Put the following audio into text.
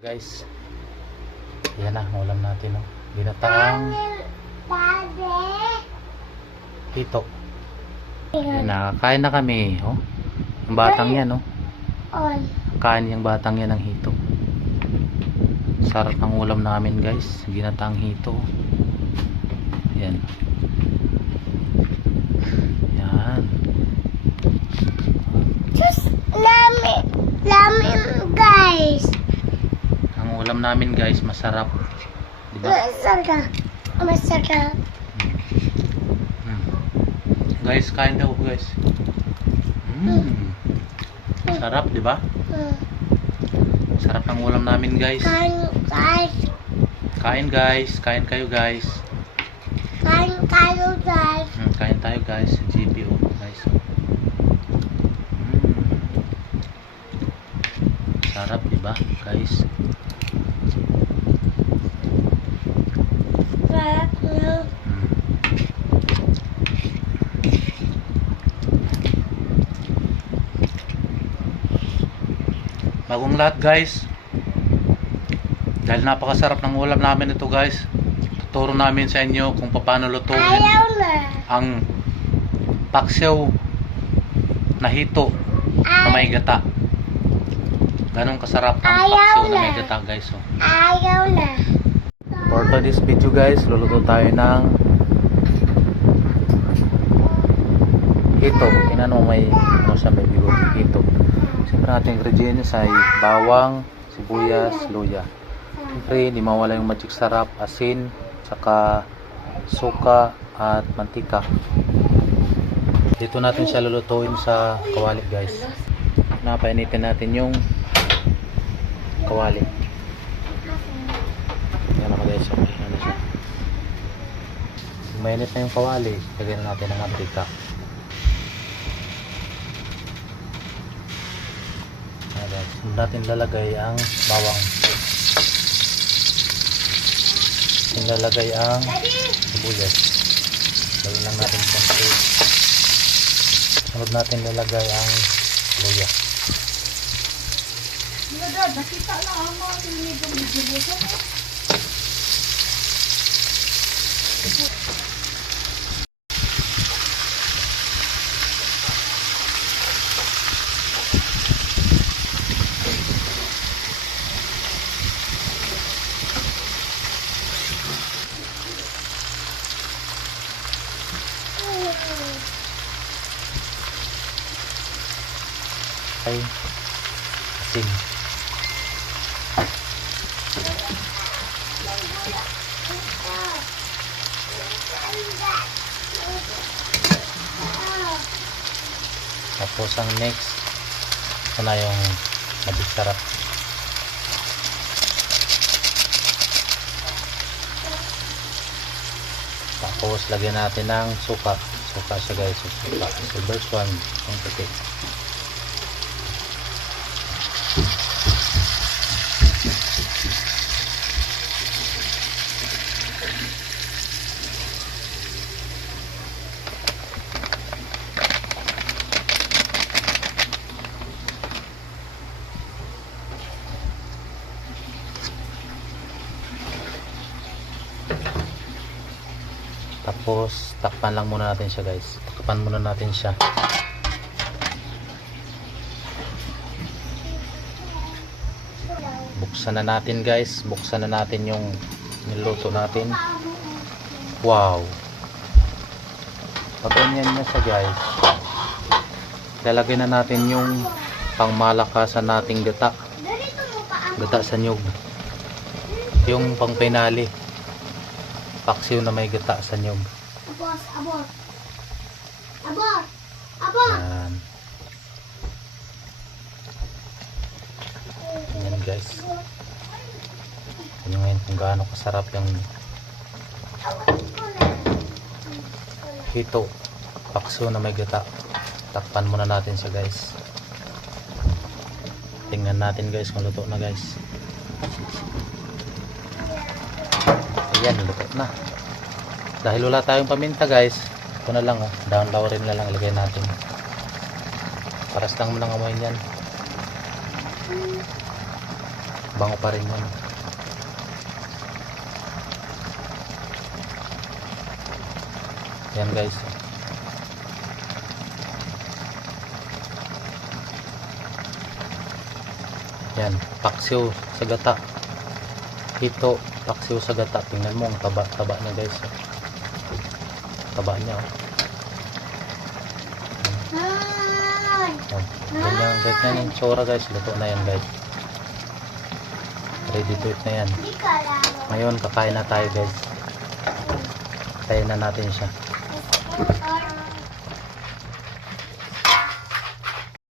Guys, yan na, ulam natin, no? Ginataang hito. Yan na, kain na kami, oh. Ang batang yan, no? Kain yung batang yan ng hito. Sarap ng ulam namin, guys. Ginataang hito. Yan. Yan. Just lamin guys. Ang ulam namin, guys, masarap. Diba? Masarap. Guys, kain daw, guys. Sarap, diba? Sarap ng ulam namin, guys. Guys. Kain, guys. Kain kayo, guys. Kain tayo guys. Kain tayo, guys. GPO, guys. Sarap, diba, guys? Sarap nyo. Bagong lahat, guys. Dahil napakasarap ng ulam namin ito, guys. Tuturo namin sa inyo kung paano lutuin Ayaw na. ang paksiw na hito na may gata. Ganong kasarap ang paksiw na may gata, guys. Oh. Ayaw na. For today's video, guys, luluto tayo ng hito. Tingnan mo, may ano siya, may bigot hito. Siyempre natin ingredients ay bawang, sibuyas, luya. Siyempre, hindi mawala yung magic sarap, asin, saka suka at mantika. Dito natin siya lulutuin sa kawali, guys. Napainitin natin yung kawali. Yan ako, guys. Ano siya? Mainit na yung kawali, lagyan natin ng mantika. Doon natin lalagay ang bawang. Lalagay ang sibuyas. Lagyan lang natin konti. Sunod natin lalagay ang luya. Nakita na ako yung Ay, asin. Tapos ang next, ito na yung magic sarap. Tapos lagyan natin ng suka. Suka siya, guys. Suka. Silver Swan. Yung puti. Tapos takpan lang muna natin siya, guys. Takpan muna natin siya. Buksan na natin, guys. Buksan na natin yung niluto natin. Wow. Pag ganyan na siya, guys, lalagay na natin yung pangmalakasan nating gata. Gata sa nyug. Yung pang penali. Paksiw na may gata sa nyug. Abor. Yan. Yan, guys. Yan ngayon kung gaano kasarap yung hito. Paksiw na may gata. Takpan muna natin siya, guys. Tingnan natin, guys, kung luto na, guys. Ayan, luto na. Dahil wala tayong paminta, guys, ito na lang, oh. Down rin na lang ilagay natin. Paras lang mo ng amoy niyan. Bango pa rin yan. Yan guys. Yan, paksiw sa gata. Ito, paksiw sa gata. Tingnan mo ang taba niya guys. Taba niya. Ay! Ganyan yung tsura guys. Luto na yan guys. Ready to eat na yan. Hindi ka lang. Ngayon, kakain na tayo guys. Kakain na natin siya. Or